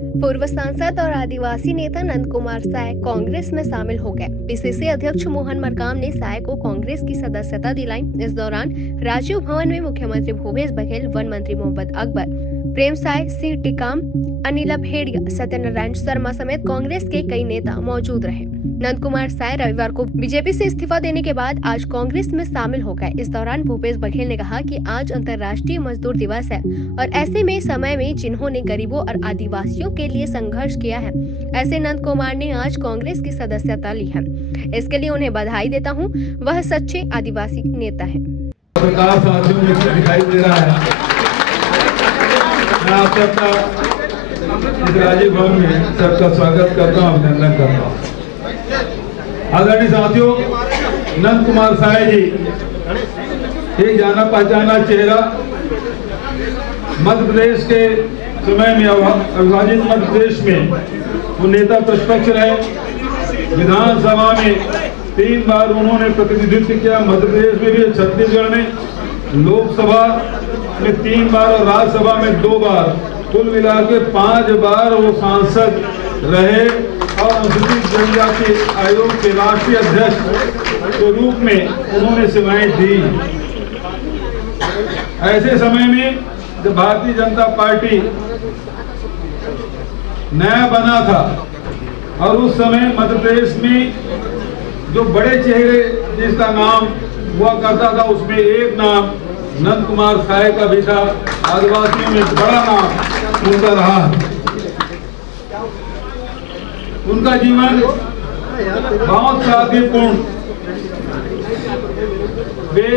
पूर्व सांसद और आदिवासी नेता नंद कुमार साय कांग्रेस में शामिल हो गए। पीसीसी अध्यक्ष मोहन मरकाम ने साय को कांग्रेस की सदस्यता दिलाई। इस दौरान राजीव भवन में मुख्यमंत्री भूपेश बघेल, वन मंत्री मोहम्मद अकबर, प्रेम साय, सिंह टिकाम, अनिल भेड़िया, सत्यनारायण शर्मा समेत कांग्रेस के कई नेता मौजूद रहे। नंद कुमार साय रविवार को बीजेपी से इस्तीफा देने के बाद आज कांग्रेस में शामिल हो गए। इस दौरान भूपेश बघेल ने कहा कि आज अंतर्राष्ट्रीय मजदूर दिवस है और ऐसे में समय में जिन्होंने गरीबों और आदिवासियों के लिए संघर्ष किया है, ऐसे नंद कुमार ने आज कांग्रेस की सदस्यता ली है। इसके लिए उन्हें बधाई देता हूं। वह सच्चे आदिवासी नेता है। दिखाई दे रहा है। मैं आप सबका इस राजीव भवन में सबका स्वागत करता हूँ, अभिनंदन करता हूँ। आदरणीय साथियों, नंद कुमार साय जी एक जाना पहचाना चेहरा, मध्य प्रदेश के समय में अविभाजित मध्य प्रदेश में वो नेता प्रतिपक्ष रहे। विधानसभा में 3 बार उन्होंने प्रतिनिधित्व किया, मध्य प्रदेश में भी, छत्तीसगढ़ में, लोकसभा में 3 बार और राज्यसभा में 2 बार, कुल मिला के 5 बार वो सांसद रहे और अनुसूचित जनजाति आयोग के राष्ट्रीय अध्यक्ष के रूप में उन्होंने सेवाएं दी। ऐसे समय में जब भारतीय जनता पार्टी नया बना था और उस समय मध्य प्रदेश में जो बड़े चेहरे जिसका नाम हुआ करता था, उसमें एक नाम नंद कुमार साय का भी था। आदिवासियों में बड़ा नाम उनका रहा। उनका जीवन बहुत सादगीपूर्ण, वे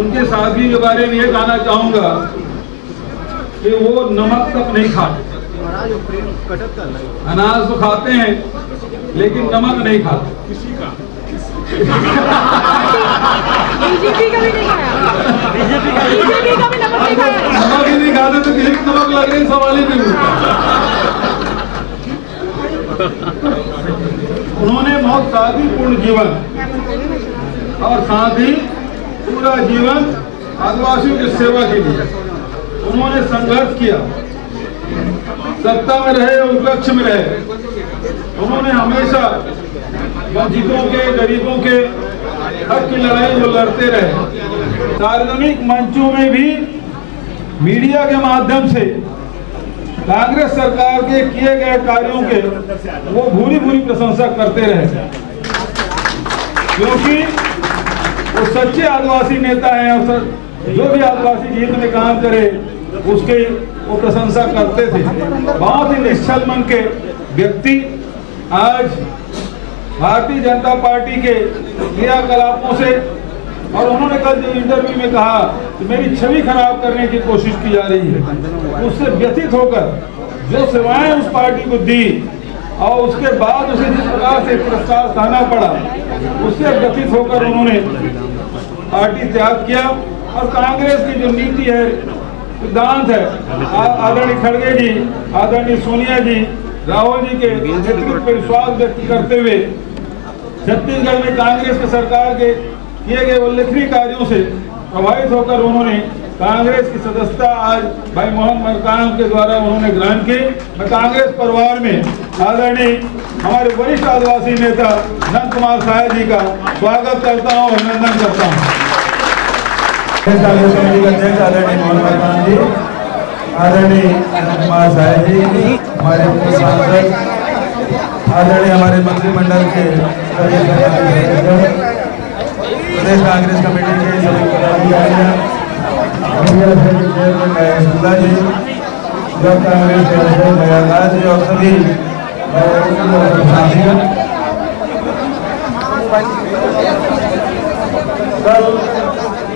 उनके सादगी के बारे में ये कहना चाहूंगा कि वो नमक तक नहीं खाते। अनाज तो खाते हैं लेकिन नमक नहीं खाते। किसी का बीजेपी का भी नहीं खाया। बीजेपी का भी नमक नहीं खाया। नमक ही नहीं खाते तो किसी को नमक लग रही सवाल ही नहीं उठता। उन्होंने बहुत सादगीपूर्ण जीवन और साथ ही पूरा जीवन आदिवासियों की सेवा के लिए उन्होंने संघर्ष किया। सत्ता में रहे और विपक्ष में रहे, उन्होंने हमेशा वंचितों के, गरीबों के हक की लड़ाई वो लड़ते रहे। सार्वजनिक मंचों में भी मीडिया के माध्यम से कांग्रेस सरकार के किए गए कार्यों के वो भूरी भूरी प्रशंसा करते रहे, क्योंकि वो सच्चे आदिवासी नेता हैं और जो भी आदिवासी हित में काम करे उसके वो प्रशंसा करते थे। बहुत ही निश्चल मन के व्यक्ति आज भारतीय जनता पार्टी के क्रियाकलापों से, और उन्होंने कल जो इंटरव्यू में कहा कि मेरी छवि खराब करने की कोशिश की जा रही है, उससे व्यथित होकर जो सेवाएं उस पार्टी को दी और उसके बाद उसे जिस प्रकार से पुरस्कार सहना पड़ा, उससे व्यथित होकर उन्होंने पार्टी त्याग किया। और कांग्रेस की जो नीति है, सिद्धांत है, आदरणीय खड़गे जी, आदरणीय सोनिया जी, राहुल जी के नेतृत्व पर विश्वास व्यक्त करते हुए छत्तीसगढ़ में कांग्रेस की सरकार के किए गए उल्लेखनीय कार्यों से प्रभावित होकर उन्होंने कांग्रेस की सदस्यता आज भाई मोहन मरकाम के द्वारा उन्होंने ग्रहण की। मैं कांग्रेस परिवार में आदरणीय हमारे वरिष्ठ आदिवासी नेता नंद कुमार साय जी का स्वागत करता हूँ, अभिनंदन करता हूँ। अध्यक्ष आदरणीय मोहन मरकाम जी, आदरणीय नंद कुमार साय जी, हमारे सांसद, आदरणीय हमारे मंत्रिमंडल के प्रदेश कांग्रेस कमेटी के सभी पदाधिकारियों, चेयरमैन जी, ब्लॉक कांग्रेस के अध्यक्ष मयालाल जी और सभी साथियों, कल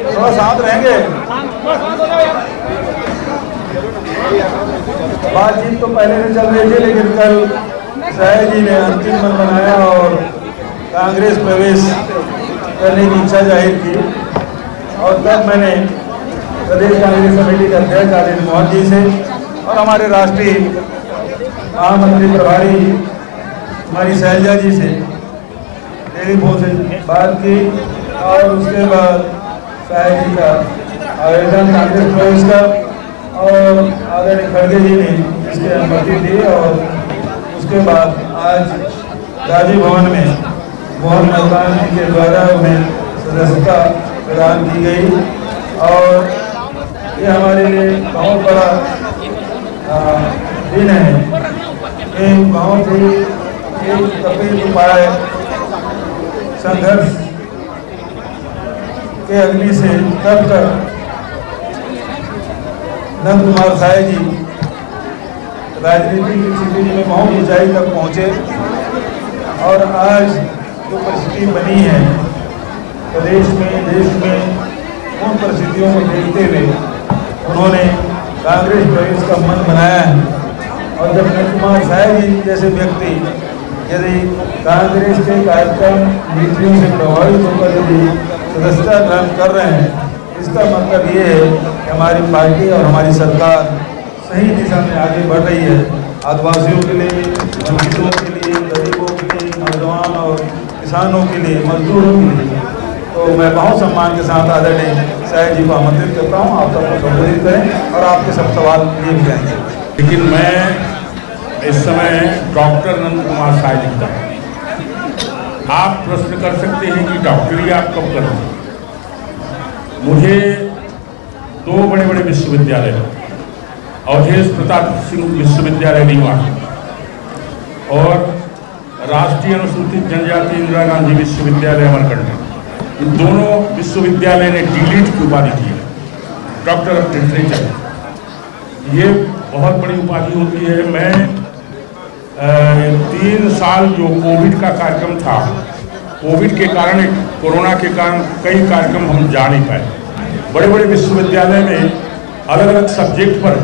थोड़ा साथ रहेंगे। बातचीत तो पहले से चल रही थी, लेकिन कल साय जी ने अंतिम मन बनाया और कांग्रेस प्रवेश करने की इच्छा जाहिर की। और तब मैंने प्रदेश कांग्रेस कमेटी के अध्यक्ष आदित्य मोहन जी से और हमारे राष्ट्रीय महामंत्री प्रभारी हमारी शैलजा जी से टेलीफोन से बात की और उसके बाद साय जी का आवेदन कांग्रेस प्रवेश का और आदरणीय खड़गे जी ने इसकी अनुमति दी और उसके बाद आज राजीव भवन में मोहन मरकाम जी के द्वारा उन्हें सदस्यता प्रदान की गई और ये हमारे लिए बहुत बड़ा दिन है। ये बहुत ही एक कपिल उपाय संघर्ष के अग्नि से तब तक नंद कुमार साय जी राजनीति की स्थिति में बहुत ऊंचाई तक पहुँचे और आज जो परिस्थिति बनी है प्रदेश में देश में, उन परिस्थितियों को देखते हुए उन्होंने कांग्रेस प्रवेश का मन बनाया है। और जब नंद कुमार साय जी जैसे व्यक्ति यदि कांग्रेस के कार्यक्रम नीतियों से प्रभावित होकर यदि सदस्यता ग्रहण कर रहे हैं, इसका मतलब ये है कि हमारी पार्टी और हमारी सरकार सही दिशा में आगे बढ़ रही है। आदिवासियों के लिए, वंचितों के लिए, गरीबों के लिए, नौजवान और किसानों के लिए, मजदूरों के लिए। तो मैं बहुत सम्मान के साथ आदरणीय साय जी को आमंत्रित करता हूँ, आप सबको संबोधित करें और आपके सब सवाल लिए भी जाएंगे। लेकिन मैं इस समय डॉक्टर नंद कुमार साय लिखता हूँ। आप प्रश्न कर सकते हैं कि डॉक्टरी आप कब कर रहे हैं। मुझे दो बड़े बड़े विश्वविद्यालय, अवधेश प्रताप सिंह विश्वविद्यालय रीवा और राष्ट्रीय अनुसूचित जनजाति इंदिरा गांधी विश्वविद्यालय अमरकंटक, इन दोनों विश्वविद्यालय ने डीलिट की उपाधि दी है, डॉक्टर ऑफ लिटरेचर। ये बहुत बड़ी उपाधि होती है। मैं 3 साल जो कोविड का कार्यक्रम था, कोविड के कारण, कोरोना के कारण कई कार्यक्रम हम जा नहीं पाए। बड़े बड़े विश्वविद्यालय में अलग अलग सब्जेक्ट पर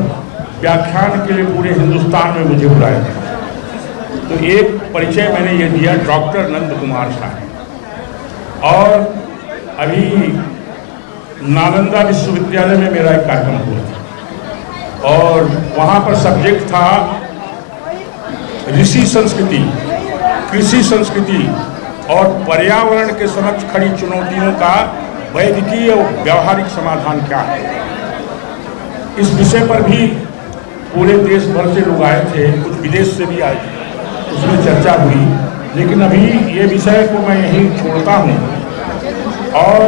व्याख्यान के लिए पूरे हिंदुस्तान में मुझे बुलाया था। तो एक परिचय मैंने ये दिया, डॉक्टर नंद कुमार साय। और अभी नालंदा विश्वविद्यालय में मेरा एक कार्यक्रम हुआ था और वहाँ पर सब्जेक्ट था ऋषि संस्कृति, कृषि संस्कृति और पर्यावरण के समक्ष खड़ी चुनौतियों का वैद्यकीय और व्यावहारिक समाधान क्या है। इस विषय पर भी पूरे देश भर से लोग आए थे, कुछ विदेश से भी आए थे, उसमें चर्चा हुई। लेकिन अभी ये विषय को मैं यहीं छोड़ता हूँ और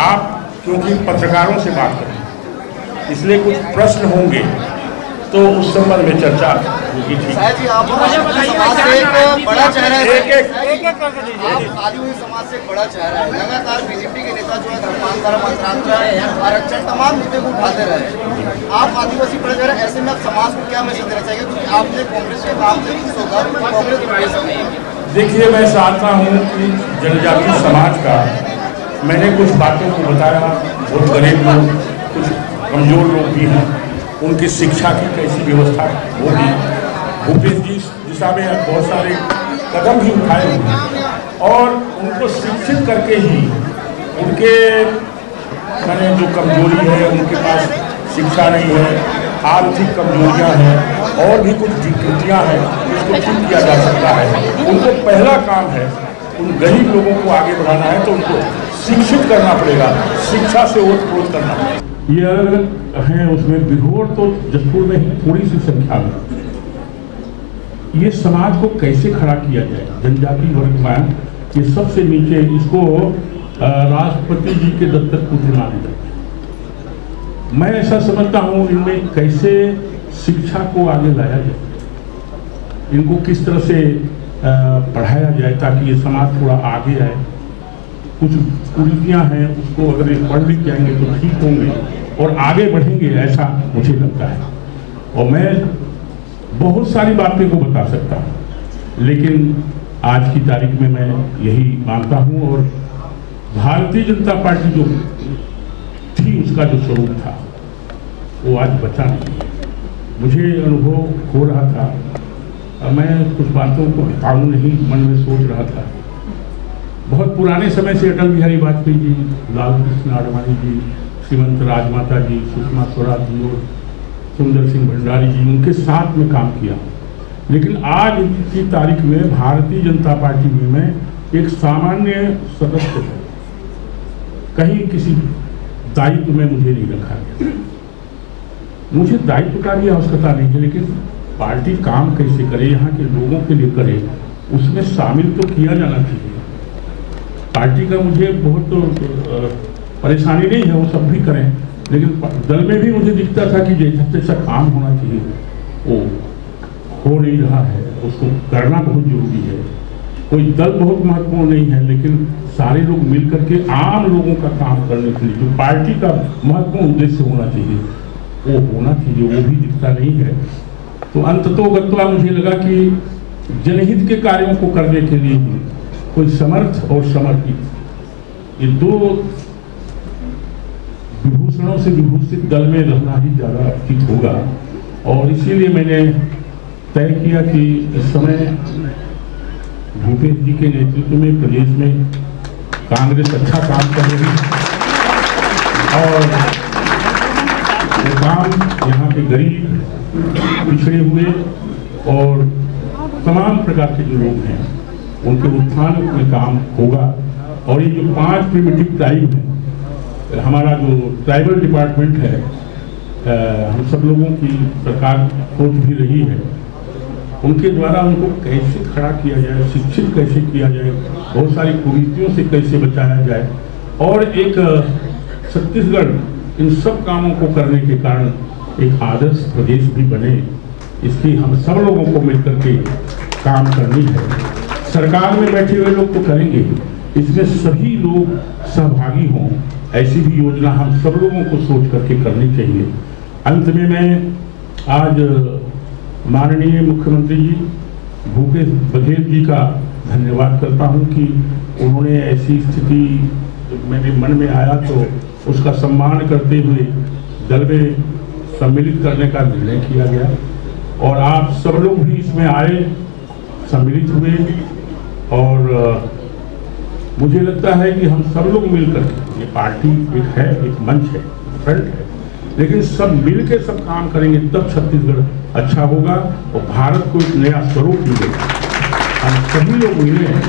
आप क्योंकि पत्रकारों से बात करें इसलिए कुछ प्रश्न होंगे तो उस संबंध में चर्चा होगी। ठीक है जी, आप समाज से एक बड़ा चेहरा है, आप आदिवासी समाज से एक बड़ा चेहरा है। लगातार बीजेपी के नेता जो है धर्मांतरण, मंत्रांतरण, आरक्षण, तमाम मुद्दे को उठाते रहे। आप आदिवासी बड़ा चेहरा, ऐसे में आप समाज को क्या मैसेज देना चाहिए, क्योंकि आपने कांग्रेस के काम से कांग्रेस। देखिए, मैं चाहता हूँ कि जनजातीय समाज का मैंने कुछ बातों को बताया। बहुत गरीब लोग, कुछ कमजोर लोग भी हैं, उनकी शिक्षा की कैसी व्यवस्था होगी। भूपेश जी दिशा में बहुत सारे कदम भी उठाए हुए हैं और उनको शिक्षित करके ही उनके मैंने जो कमजोरी है, उनके पास शिक्षा नहीं है, आर्थिक कमजोरियां हैं और भी कुछ विकृतियां हैं, इसको ठीक किया जा सकता है। उनको पहला काम है उन गरीब लोगों को आगे बढ़ाना है तो उनको शिक्षित करना पड़ेगा, शिक्षा से ओतप्रोत करना पड़ेगा। ये अलग अलग हैं, उसमें बिघोर तो जसपुर में ही थोड़ी सी संख्या में। ये समाज को कैसे खड़ा किया जाए, जनजाति वर्ग में ये सबसे नीचे, इसको राष्ट्रपति जी के दत्तक पुत्र माने जाते हैं। मैं ऐसा समझता हूँ इनमें कैसे शिक्षा को आगे लाया जाए, इनको किस तरह से पढ़ाया जाए ताकि ये समाज थोड़ा आगे आए। कुछ कुरीतियाँ हैं, उसको अगर ये पढ़ लिख जाएंगे तो ठीक होंगे और आगे बढ़ेंगे, ऐसा मुझे लगता है। और मैं बहुत सारी बातें को बता सकता हूँ, लेकिन आज की तारीख में मैं यही मानता हूँ। और भारतीय जनता पार्टी जो थी, उसका जो स्वरूप था वो आज बचा नहीं। मुझे अनुभव हो रहा था, मैं कुछ बातों को बताऊँ नहीं, मन में सोच रहा था। बहुत पुराने समय से अटल बिहारी वाजपेयी जी, लाल कृष्ण आडवाणी जी, श्रीमंत राजमाता जी, सुषमा स्वराज जी और सुंदर सिंह भंडारी जी, उनके साथ में काम किया। लेकिन आज की तारीख में भारतीय जनता पार्टी में मैं एक सामान्य सदस्य हूँ, कहीं किसी दायित्व में मुझे नहीं रखा गया। मुझे दायित्व का भी आवश्यकता नहीं है, लेकिन पार्टी काम कैसे करे, यहाँ के लोगों के लिए करे, उसमें शामिल तो किया जाना चाहिए। पार्टी का मुझे बहुत परेशानी नहीं है, वो सब भी करें, लेकिन दल में भी मुझे दिखता था कि जैसा जैसा काम होना चाहिए वो हो नहीं रहा है, उसको करना बहुत जरूरी है। कोई दल बहुत महत्वपूर्ण नहीं है, लेकिन सारे लोग मिलकर के आम लोगों का काम करने के लिए जो पार्टी का महत्वपूर्ण उद्देश्य होना चाहिए वो होना चाहिए, वो भी दिखता नहीं है। तो अंततोगत्वा मुझे लगा कि जनहित के कार्यों को करने के लिए ही कोई समर्थ और समर्पित, ये दो विभूषणों से विभूषित दल में रहना ही ज़्यादा उचित होगा। और इसीलिए मैंने तय किया कि इस समय भूपेश जी के नेतृत्व में प्रदेश में कांग्रेस अच्छा काम करेगी और वो काम यहाँ के गरीब, पिछड़े हुए और तमाम प्रकार के जो लोग हैं उनके उत्थान में काम होगा। और ये जो 5 प्रिमिटिव ट्राइब है, हमारा जो ट्राइबल डिपार्टमेंट है, हम सब लोगों की सरकार सोच भी रही है, उनके द्वारा उनको कैसे खड़ा किया जाए, शिक्षित कैसे किया जाए, बहुत सारी कुरीतियों से कैसे बचाया जाए, और एक छत्तीसगढ़ इन सब कामों को करने के कारण एक आदर्श प्रदेश भी बने, इसकी हम सब लोगों को मिलकर के काम करनी है। सरकार में बैठे हुए लोग तो करेंगे, इसमें सभी लोग सहभागी हों, ऐसी भी योजना हम सब लोगों को सोच करके करनी चाहिए। अंत में मैं आज माननीय मुख्यमंत्री जी भूपेश बघेल जी का धन्यवाद करता हूं कि उन्होंने ऐसी स्थिति मेरे मन में आया तो उसका सम्मान करते हुए दल में सम्मिलित करने का निर्णय किया गया, और आप सब लोग भी इसमें आए, सम्मिलित हुए। और मुझे लगता है कि हम सब लोग मिलकर, ये पार्टी एक है, एक मंच है, फ्रंट है, लेकिन सब मिल के सब काम करेंगे तब छत्तीसगढ़ अच्छा होगा और भारत को एक नया स्वरूप मिलेगा। हम सभी लोग मिले हैं